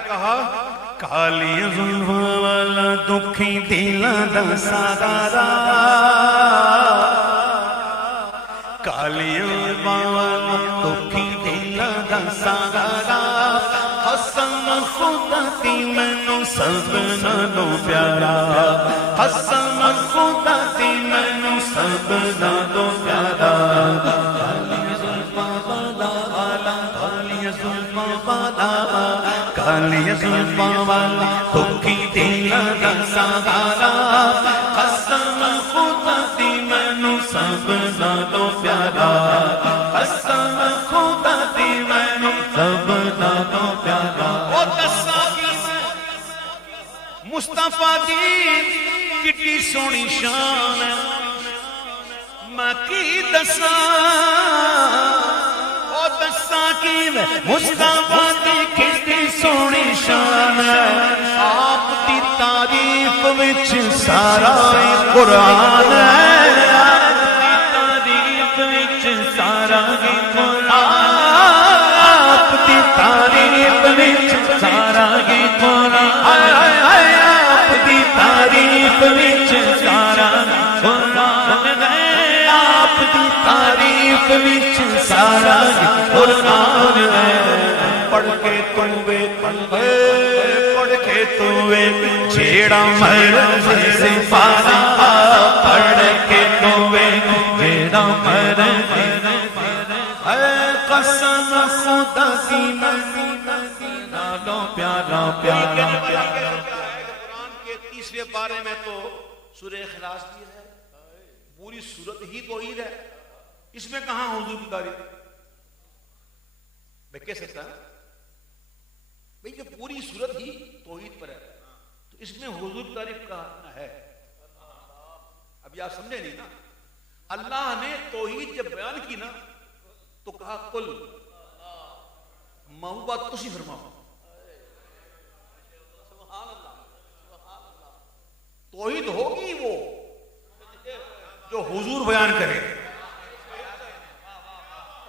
نے کہا کالی زلفاں والا دکھی دلاں دا سارا کالی زلفاں والا دکھی دلاں دا سارا حسن خدا دی مینوں سب نالوں پیارا حسن خدا دی مینوں سب نالوں پیارا کالی زلفاں والا کالی زلفاں والا کالی زلفاں والا دکھی دلاں دا سہارا قسم خدا دی مینوں سب نالوں پیارا قسم خدا دی مینوں سب نالوں پیارا او دساں مصطفیٰ دی کتنی سونی شان میں کی دساں او دساں کی مصطفیٰ دی کتنی سونی شان آپ دی تعریف وچ سارا قرآن ہے آپ دی تعریف وچ سارا قرآن آپ دی تعریف وچ سارا قرآن آپ دی تعریف وچ سارا قرآن ہے آپ دی تعریف وچ سارا قرآن ہے پڑھ کے توے پڑھ کے توے جیڑا مرضی سے پارا پڑھ کے توے جیڑا مرضی اے قسم خدا دی نالوں پیارا پیارا قرآن کے 30ویں پارے میں تو سورہ اخلاص بھی ہے پوری سورت ہی توحید ہے اس میں کہاں حضور کی تعریف میں کہہ سکتا بھئی کہ پوری سورت ہی توحید پر ہے تو اس میں حضور کی تعریف کہاں ہے اب یہ آپ سمجھے نہیں نا اللہ نے توحید جب بیان کی نا تو کہا قل محبوبہ تسی فرماؤ توحید ہوگی وہ جو حضور بیان کرے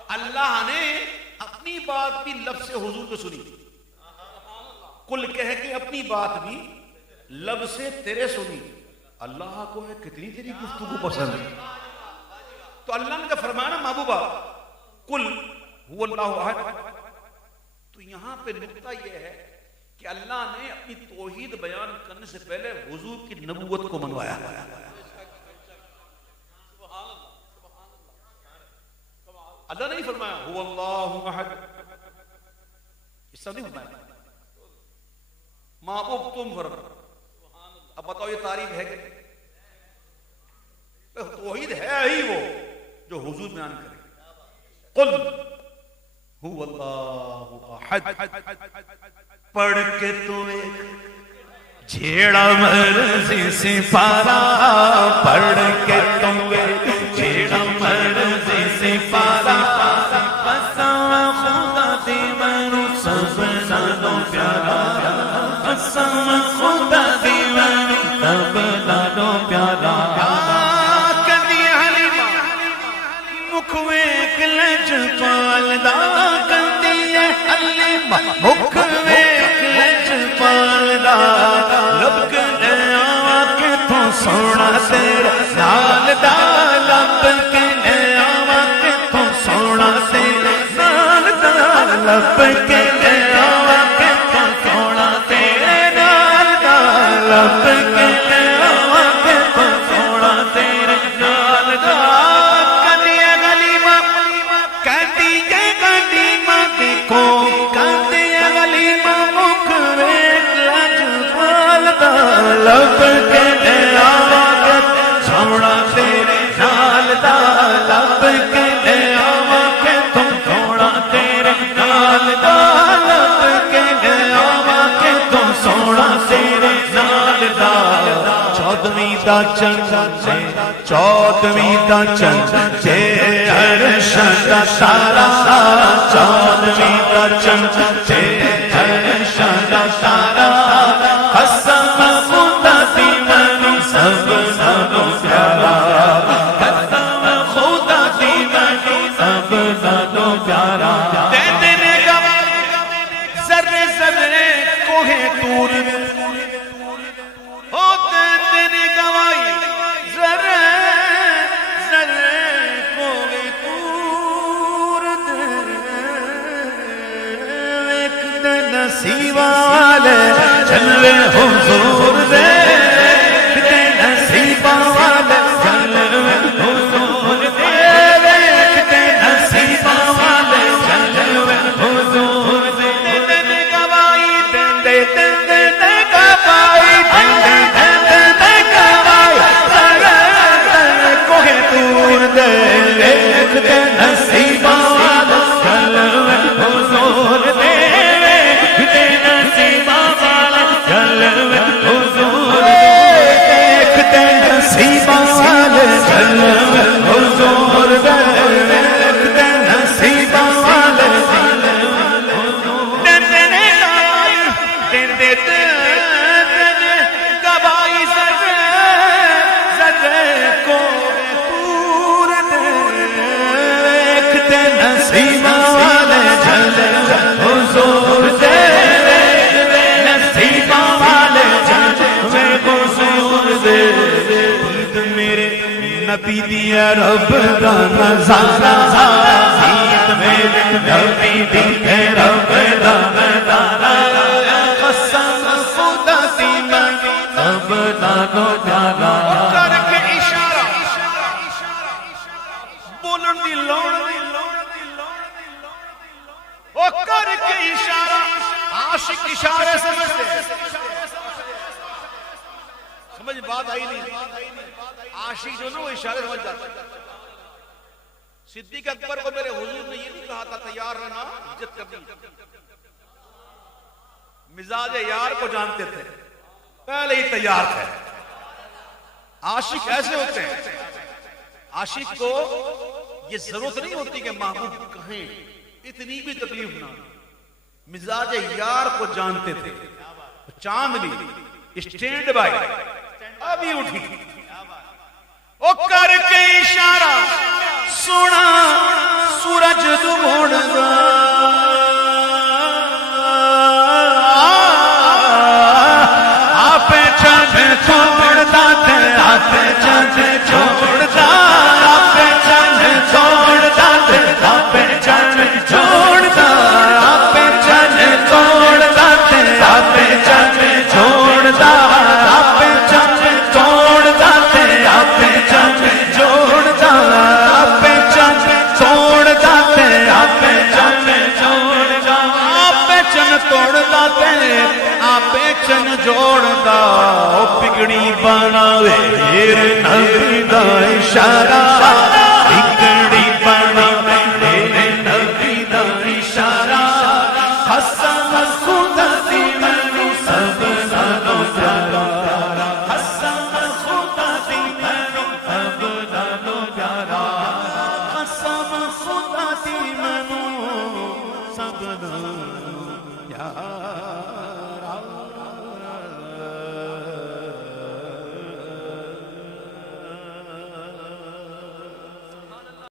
اللہ نے اپنی بات بھی لفظ سے حضور کو سنی کل کہہ کے اپنی بات بھی لب سے تیرے سنی اللہ کو ہے کتنی تیری گفتگو پسند تو اللہ نے جب فرمایا محبوبہ کل هو اللہ احد تو یہاں پہ نقطہ یہ ہے کہ اللہ نے اپنی توحید بیان کرنے سے پہلے حضور کی نبوت کو منوایا اللہ نے نہیں فرمایا هو اللہ احد اس طرح نہیں فرمایا محبوب تم فرما اب بتاؤ یہ تعریف ہے کہ توحید ہے ہی وہ جو حضور بیان کرے قل هو اللہ احد پڑھ کے تو ایک جھیڑا مرضی سے پارا پڑھ کے تو ایک جھیڑا مرضی سے پارا قسم خدا دی مینوں سب نالوں پیارا قسم خدا دی مینوں سب نالوں پیارا کدی حلیمہ مکھ ویکھ لج پالدا کدی حلیمہ مکھ ویکھ لج پالدا لب کے آواں کے تو سونا تیرے نال دا لب کے آواں کے تو سونا تیرے نال دا لب کے آواں کے تو سونا تیرے نال دا لب کے آواں کے تو سونا تیرے نال دا کدی غلیمہ دیکھو کدی غلیمہ مکھ ویکھ لج پالدا لب کے آواں کے سونا تیرے نال دا لب کے آواں کے تو سونا تیرے نال دا لب کے آواں کے تو سونا تیرے نال دا چودھویں دا چند چودھویں دا چند جے عرش دا تارا چودھویں دا چند جے عرش دا تارا قسم خدا دی مینوں سب نالوں پیارا قسم خدا دی مینوں سب نالوں پیارا دے دے گا ذرے ذرے کوہ طور ہوتے دن گوائی ذرے ذرے کوہ طور ایک دن نصیب والے جلوے حضور دے نصیب والے جلوے حضور دے ایک نصیب والے جلوے حضور دے دن گوائی دن دے گوائی دن دے گوائی ذرے کوہ طور دے ایک نصیب والے جلوے حضور دے نصیب والے جلوے حضور ایک نصیب والے جلوے حضور ایک نصیب والے گوائی ذرے ذرے کوہ طور ایک نصیب والے جلوے حضور نصیب والے جلوے حضور میرے نبی دیا رب دا نظارہ عید میرے نبی دیا رب دا نظارہ قسم خدا دی میں سب نانو جانا کر کے اشارہ بولن دی لوڑ او کر کے اشارہ عاشق اشارے سمجھتے سمجھ بات آئی نہیں عاشق جو نا وہ اشارے سمجھ جاتا صدیق اکبر کو میرے حضور نے یہ نہیں کہا تھا تیار رہنا عزت کرنی مزاج یار کو جانتے تھے پہلے ہی تیار تھے عاشق ایسے ہوتے ہیں عاشق کو یہ ضرورت نہیں ہوتی کہ محبوب کہیں اتنی بھی تکلیف نہ مزاج یار کو جانتے تھے چاند بھی اسٹینڈ بائی ابھی اٹھی او کر کے اشارہ سونا سورج ڈوبدا آپ چند چھوڑتا تھے آپ چند چھوڑتا آپ چند چھوڑتا تھے آپ چند چھوڑتا آپ چند چھوڑتا تھے آپ چند چھوڑتا آپ چند چھوڑتا تھے آپ چند چھوڑتا آپ چند چھوڑتا تھے آپ چند چھوڑتا آپ چند توڑتا تھے آپ چند جوڑتا بگڑی بناوے نبی دا اشارہ